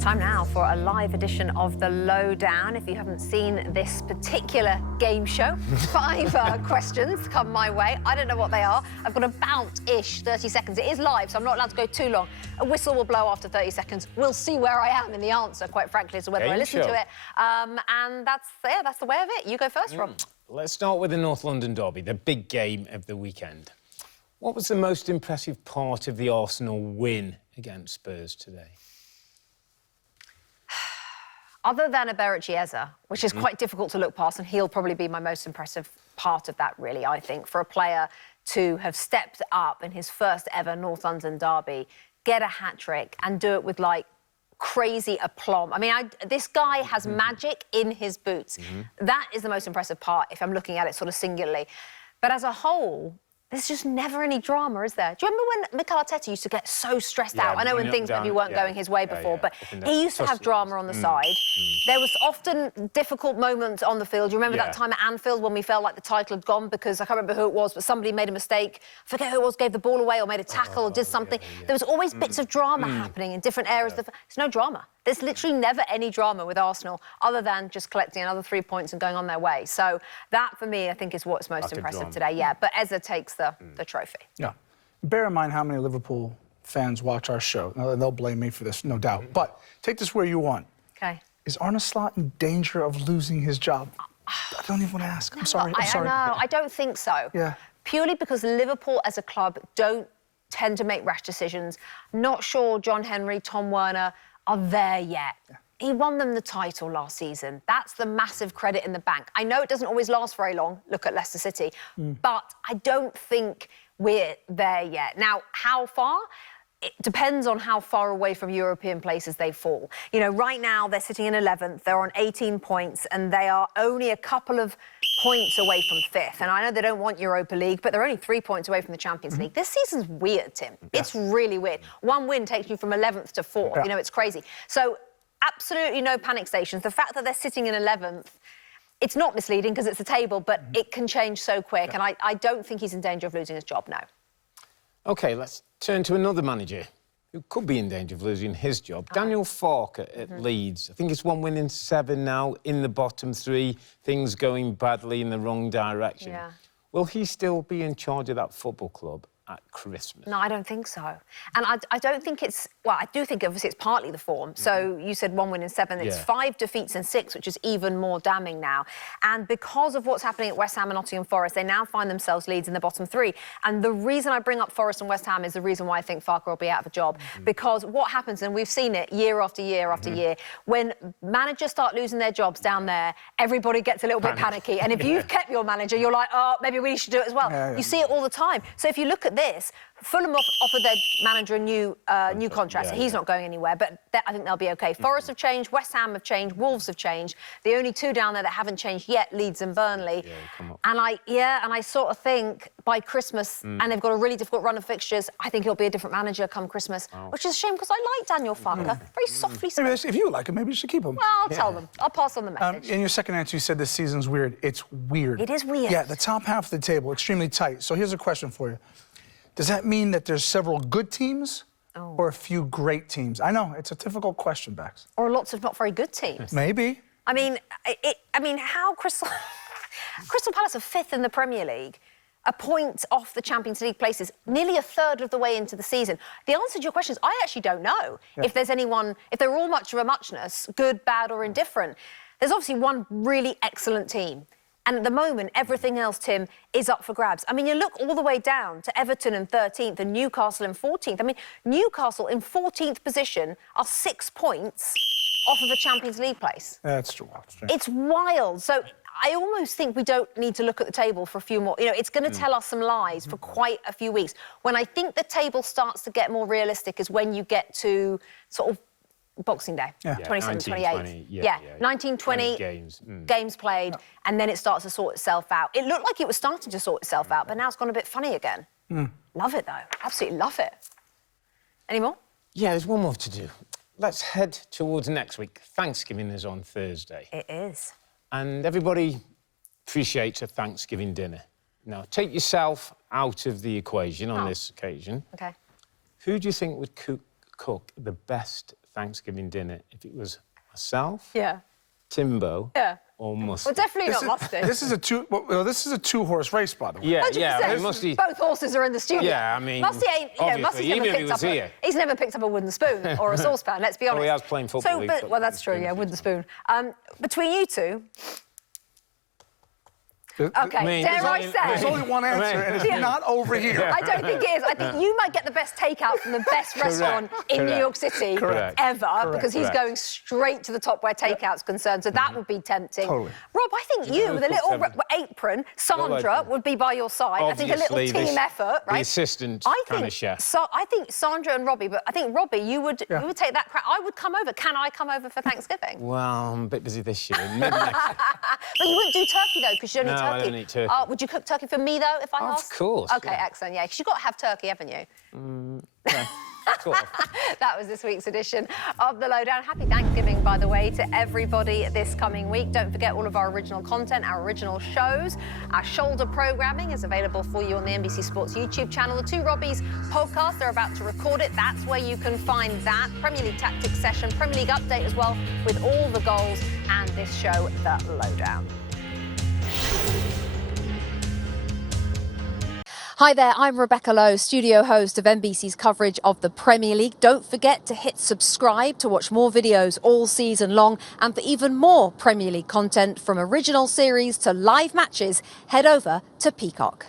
Time now for a live edition of the Lowe Down. If you haven't seen this particular game show, 5 questions come my way. I don't know what they are. I've got about-ish 30 seconds. It is live, so I'm not allowed to go too long. A whistle will blow after 30 seconds. We'll see where I am in the answer, quite frankly, as to whether I listen to it. And that's the way of it. You go first, Rob. Let's start with the North London derby, the big game of the weekend. What was the most impressive part of the Arsenal win against Spurs today? Other than Eberechi Eze, which is quite difficult to look past, and he'll probably be my most impressive part of that, really, I think, for a player to have stepped up in his first ever North London derby, get a hat-trick and do it with, like, crazy aplomb. I mean, this guy has magic in his boots. That is the most impressive part, if I'm looking at it sort of singularly. But as a whole, there's just never any drama, is there? Do you remember when Mikel Arteta used to get so stressed out? I know when things maybe weren't going his way before, but he used to have drama on the side. There was often difficult moments on the field. You remember that time at Anfield when we felt like the title had gone because I can't remember who it was, but somebody made a mistake. I forget who it was, gave the ball away or made a tackle or did something. There was always bits of drama happening in different areas. There's no drama. There's literally never any drama with Arsenal other than just collecting another 3 points and going on their way. So that, for me, I think is what's most impressive today. Yeah, but Eze takes the trophy. Yeah. Bear in mind how many Liverpool fans watch our show. Now, they'll blame me for this, no doubt. But take this where you want. Okay. Is Arne Slot in danger of losing his job? I don't even want to ask. I'm sorry. I'm sorry. No, I don't think so. Yeah. Purely because Liverpool as a club don't tend to make rash decisions. Not sure John Henry, Tom Werner are there yet. Yeah. He won them the title last season. That's the massive credit in the bank. I know it doesn't always last very long, look at Leicester City, but I don't think we're there yet. Now, how far? It depends on how far away from European places they fall. You know, right now they're sitting in 11th, they're on 18 points, and they are only a couple of points away from 5th. And I know they don't want Europa League, but they're only 3 points away from the Champions League. This season's weird, Tim. It's really weird. One win takes you from 11th to 4th. You know, it's crazy. So absolutely no panic stations. The fact that they're sitting in 11th, it's not misleading because it's a table, but it can change so quick. And I don't think he's in danger of losing his job now. OK, let's turn to another manager who could be in danger of losing his job. Daniel Farke at Leeds. I think it's 1 win in 7 now, in the bottom 3, things going badly in the wrong direction. Yeah. Will he still be in charge of that football club at Christmas? No, I don't think so. And I don't think it's... Well, I do think, obviously, it's partly the form. So you said 1 win in 7. It's 5 defeats in 6, which is even more damning now. And because of what's happening at West Ham and Nottingham Forest, they now find themselves Leeds in the bottom 3. And the reason I bring up Forest and West Ham is the reason why I think Farke will be out of a job. Because what happens, and we've seen it year after year after year, when managers start losing their jobs down there, everybody gets a little bit panicky. And if you've kept your manager, you're like, oh, maybe we should do it as well. You see it all the time. So if you look at this, Fulham offered their manager a new contract, so he's not going anywhere, but I think they'll be OK. Forest have changed, West Ham have changed, Wolves have changed. The only 2 down there that haven't changed yet, Leeds and Burnley. And I sort of think by Christmas, and they've got a really difficult run of fixtures, I think it'll be a different manager come Christmas, which is a shame because I like Daniel Farke. Very softly spoken. If you like him, maybe you should keep him. Well, I'll tell them. I'll pass on the message. In your second answer, you said this season's weird. It's weird. It is weird. Yeah, the top half of the table, extremely tight. So here's a question for you. Does that mean that there's several good teams or a few great teams? I know, it's a difficult question, Bax. Or lots of not very good teams. Maybe. I mean, how Crystal Palace are 5th in the Premier League, a point off the Champions League places, nearly a third of the way into the season. The answer to your question is I actually don't know if there's anyone, if they're all much of a muchness, good, bad or indifferent. There's obviously one really excellent team. And at the moment, everything else, Tim, is up for grabs. I mean, you look all the way down to Everton in 13th and Newcastle in 14th. I mean, Newcastle in 14th position are 6 points off of a Champions League place. That's true. It's wild. So I almost think we don't need to look at the table for a few more. You know, it's going to tell us some lies for quite a few weeks. When I think the table starts to get more realistic is when you get to sort of Boxing Day, 27, 28. 19, 20 games played, and then it starts to sort itself out. It looked like it was starting to sort itself out, but now it's gone a bit funny again. Love it, though. Absolutely love it. Any more? Yeah, there's one more to do. Let's head towards next week. Thanksgiving is on Thursday. It is. And everybody appreciates a Thanksgiving dinner. Now, take yourself out of the equation on this occasion. OK. Who do you think would cook the best Thanksgiving dinner if it was myself, Yeah. Timbo, Yeah. or Musty. Well, definitely not Musty. This is a two-horse race, by the way. Yeah, 100%. yeah. I mean, Musty. Both horses are in the studio. Yeah, I mean, Musty ain't. You know, obviously, Musty's never even if he picked was up. here. He's never picked up a wooden spoon or a saucepan. Let's be honest. Oh, he has playing football. So, He's but, got well, wooden that's true. spoon Yeah, if wooden he's spoon. Between you two. Okay, I mean, dare I There's say? only one answer, and it's not over here. I don't think it is. I think you might get the best takeout from the best restaurant in New York City ever, because he's going straight to the top where takeout's concerned. So that would be tempting. Totally. Rob, I think you, with a little apron, Sandra would be by your side. I think a little team effort, right? The assistant kind of chef. So I think Sandra and Robbie, but I think Robbie, you would take that crown. I would come over. Can I come over for Thanksgiving? Well, I'm a bit busy this year. Maybe next year. But you wouldn't do turkey though, because you don't eat turkey. No, I don't eat turkey. Would you cook turkey for me though, if I asked? Of course. Okay, excellent. Yeah, because you've got to have turkey, haven't you? Yeah, sort of. That was this week's edition of The Lowdown. Happy Thanksgiving, by the way, to everybody this coming week. Don't forget all of our original content, our original shows. Our shoulder programming is available for you on the NBC Sports YouTube channel. The Two Robbies podcast, they're about to record it. That's where you can find that. Premier League Tactics session, Premier League update as well, with all the goals, and this show, The Lowdown. Hi there, I'm Rebecca Lowe, studio host of NBC's coverage of the Premier League. Don't forget to hit subscribe to watch more videos all season long. And for even more Premier League content, from original series to live matches, head over to Peacock.